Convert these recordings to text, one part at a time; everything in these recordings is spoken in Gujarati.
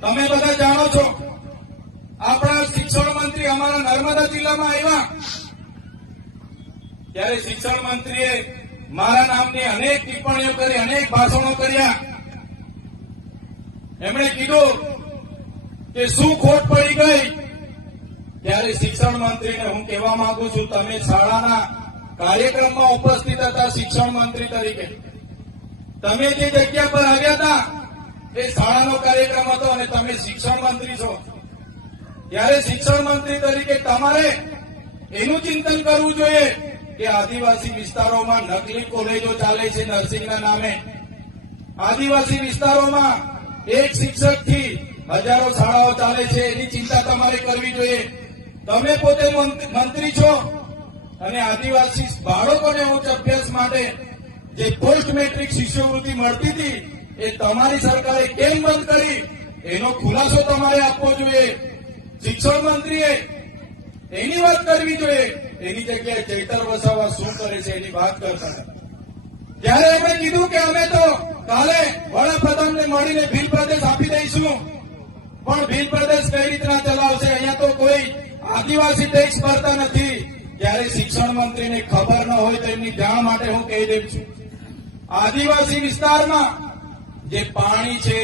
તમે બધા જાણો છો, આપણા શિક્ષણ મંત્રી અમારા નર્મદા જિલ્લામાં આવ્યા ત્યારે શિક્ષણ મંત્રીએ મારા નામની અનેક ટિપ્પણીઓ કરી, અનેક ભાષણો કર્યા. એમણે કીધું કે શું ખોટ પડી ગઈ. ત્યારે શિક્ષણ મંત્રીને હું કહેવા માંગુ છું, તમે શાળાના કાર્યક્રમમાં ઉપસ્થિત હતા. શિક્ષણ મંત્રી તરીકે તમે જે જગ્યા પર આવ્યા હતા એ શાળાનો કાર્યક્રમ હતો અને તમે શિક્ષણ મંત્રી છો. ત્યારે શિક્ષણ મંત્રી તરીકે તમારે એનું ચિંતન કરવું જોઈએ કે આદિવાસી વિસ્તારોમાં નકલી કોલેજો ચાલે છે નર્સિંગના નામે. આદિવાસી વિસ્તારોમાં એક શિક્ષકથી હજારો શાળાઓ ચાલે છે, એની ચિંતા તમારે કરવી જોઈએ. તમે પોતે મંત્રી છો અને આદિવાસી બાળકોને ઉચ્ચ અભ્યાસ માટે જે પોસ્ટ મેટ્રિક શિષ્યવૃત્તિ મળતી હતી એ તમારી સરકારે કેમ બંધ કરી, એનો ખુલાસો તમારે આપવો જોઈએ. શિક્ષણ મંત્રીએ એની વાત કરવી જોઈએ. એની જગ્યાએ ચૈતર વસાવા શું કરે છે એની વાત કરતા. ત્યારે એમણે કીધું કે અમે તો કાલે વડાપ્રધાનને મળીને ભીલ પ્રદેશ આપી દઈશું. પણ ભીલ પ્રદેશ કઈ રીતના ચલાવશે? અહીંયા તો કોઈ આદિવાસી ટેક્સ ભરતા નથી. ત્યારે શિક્ષણ મંત્રીને ખબર ન હોય તો એમની જાણ માટે હું કહી દઉં છું, આદિવાસી વિસ્તારમાં જે પાણી છે,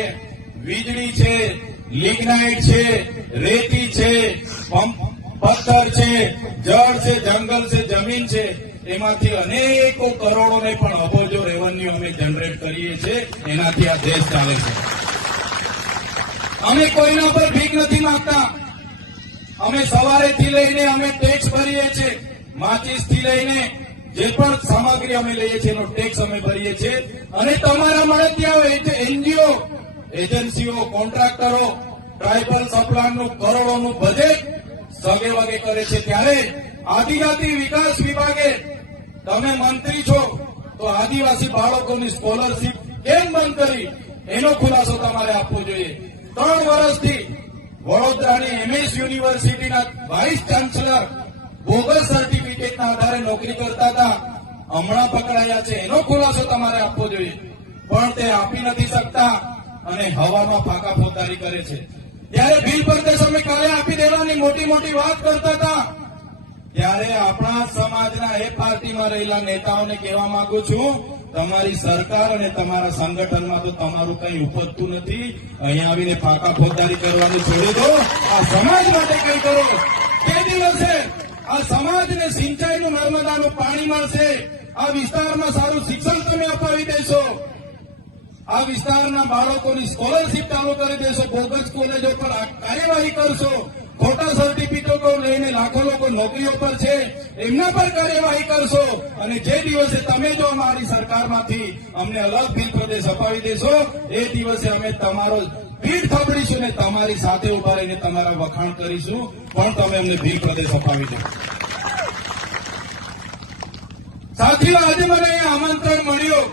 વીજળી છે, લિગ્નાઇટ છે, રેતી છે, પથ્થર છે, જળ છે, જંગલ છે, જમીન છે, એમાંથી અનેકો કરોડો ને પણ અબજો રેવન્યુ અમે જનરેટ કરીએ છીએ. એનાથી આ દેશ ચાલે છે. અમે કોઈના પર ભીખ નથી માંગતા. અમે સવારેથી લઈને અમે ટેક્સ ભરીએ છીએ. માચીસથી લઈને જે પણ સામગ્રી અમે લઈએ છીએ એનો ટેક્સ અમે ભરીએ છીએ. અને તમારા મળતિયાઓ, એનજીઓ, એજન્સીઓ, કોન્ટ્રાક્ટરો ટ્રાઇબલ સપ્લાયનું કરોડોનું બજેટ સગે વગે કરે છે. ત્યારે આદિજાતિ વિકાસ વિભાગે, તમે મંત્રી છો તો આદિવાસી બાળકોની સ્કોલરશીપ કેમ બંધ કરી એનો ખુલાસો તમારે આપવો જોઈએ. 3 વર્ષથી વડોદરાની એમએસ યુનિવર્સિટીના વાઇસ ચાન્સલર બોગસ સર્ટિફિકેટના આધારે નોકરી કરતા હતા, હમણાં પકડાયા છે. એનો ખુલાસો તમારે આપવો જોઈએ. પણ તે આપી નથી શકતા અને હવામાં ફાંકા ફોતારી કરે છે. ત્યારે ભીલ પ્રદેશ અમે કાલે આપી દેવાની મોટી મોટી વાત કરતા હતા. ત્યારે આપણા સમાજના એ પાર્ટીમાં રહેલા નેતાઓને કહેવા માંગુ છું, તમારી સરકાર અને તમારા સંગઠનમાં તો તમારું કઈ ઉપજતું નથી. અહીંયા આવીને ફાંકા ફોજદારી કરવાનું છોડી દો. આ સમાજ માટે કઈ કરો. તે દિવસે આ સમાજને સિંચાઈનું નર્મદાનું પાણી મળશે. આ વિસ્તારમાં સારું શિક્ષણ તમે અપાવી દેશો. આ વિસ્તારના બાળકોની સ્કોલરશીપ ચાલુ કરી દેશો. બોગસ કોલેજો પર કાર્યવાહી કરશો. ખોટા સર્ટિફિકેટો લઈને લાખો લોકો નોકરીઓ પર છે, એમના પર કાર્યવાહી કરશો. અને જે દિવસે તમે જો અમારી સરકારમાંથી અમને અલગ ભીલ પ્રદેશ અપાવી દેશો, એ દિવસે અમે તમારો પીઠ થાબડીશું ને તમારી સાથે ઉભા રહીને તમારા વખાણ કરીશું. પણ તમે અમને ભીલ પ્રદેશ અપાવી દો. સાથીઓ, આજે મને અહીંયા આમંત્રણ મળ્યું.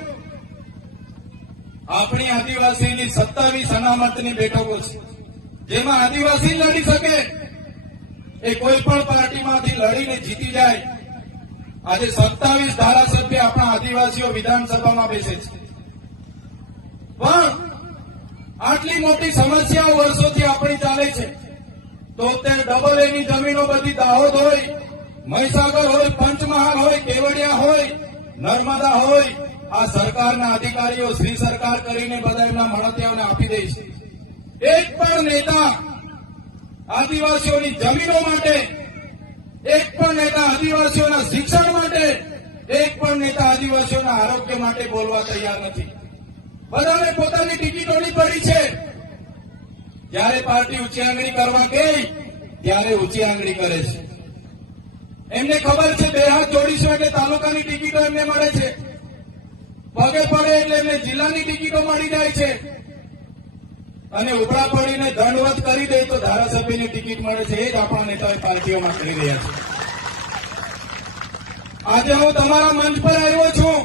આપણી આદિવાસીની 27 અનામતની બેઠકો છે, જેમાં આદિવાસી લડી શકે. એ કોઈ પણ પાર્ટીમાંથી લડીને જીતી જાય. આજે 27 ધારાસભ્ય આપણા આદિવાસીઓ વિધાનસભામાં બેસે છે. પણ આટલી મોટી સમસ્યાઓ વર્ષોથી આપણી ચાલે છે. 73 એની જમીનો બધી દાહોદ હોય, મહીસાગર હોય, પંચમહાલ હોય, કેવડિયા હોય, નર્મદા હોય, આ સરકારના અધિકારીઓ શ્રી સરકાર કરીને બધા એમના મળતિયાઓને આપી દે છે. એક પણ નેતા આદિવાસીઓની જમીનો માટે, એક પણ નેતા આદિવાસીઓના શિક્ષણ માટે, એક પણ નેતા આદિવાસીઓના આરોગ્ય માટે બોલવા તૈયાર નથી. બધાને પોતાની ટિકિટોની પડી છે. જ્યારે પાર્ટી ઊંચી આંગળી કરવા ગઈ ત્યારે ઊંચી આંગળી કરે છે. એમને ખબર છે 2 હાથ જોડીશું એટલે તાલુકાની ટિકિટો એમને મળે છે. પગે પડે એટલે એમને જિલ્લાની ટિકિટો મળી જાય છે. અને ઉપરા પડીને દંડવત કરી દે તો ધારાસભ્યની ટિકિટ મળે છે. એ જ આપણા નેતાઓ પાર્ટીઓમાં કરી રહ્યા છે. આજે હું તમારા મંચ પર આવ્યો છું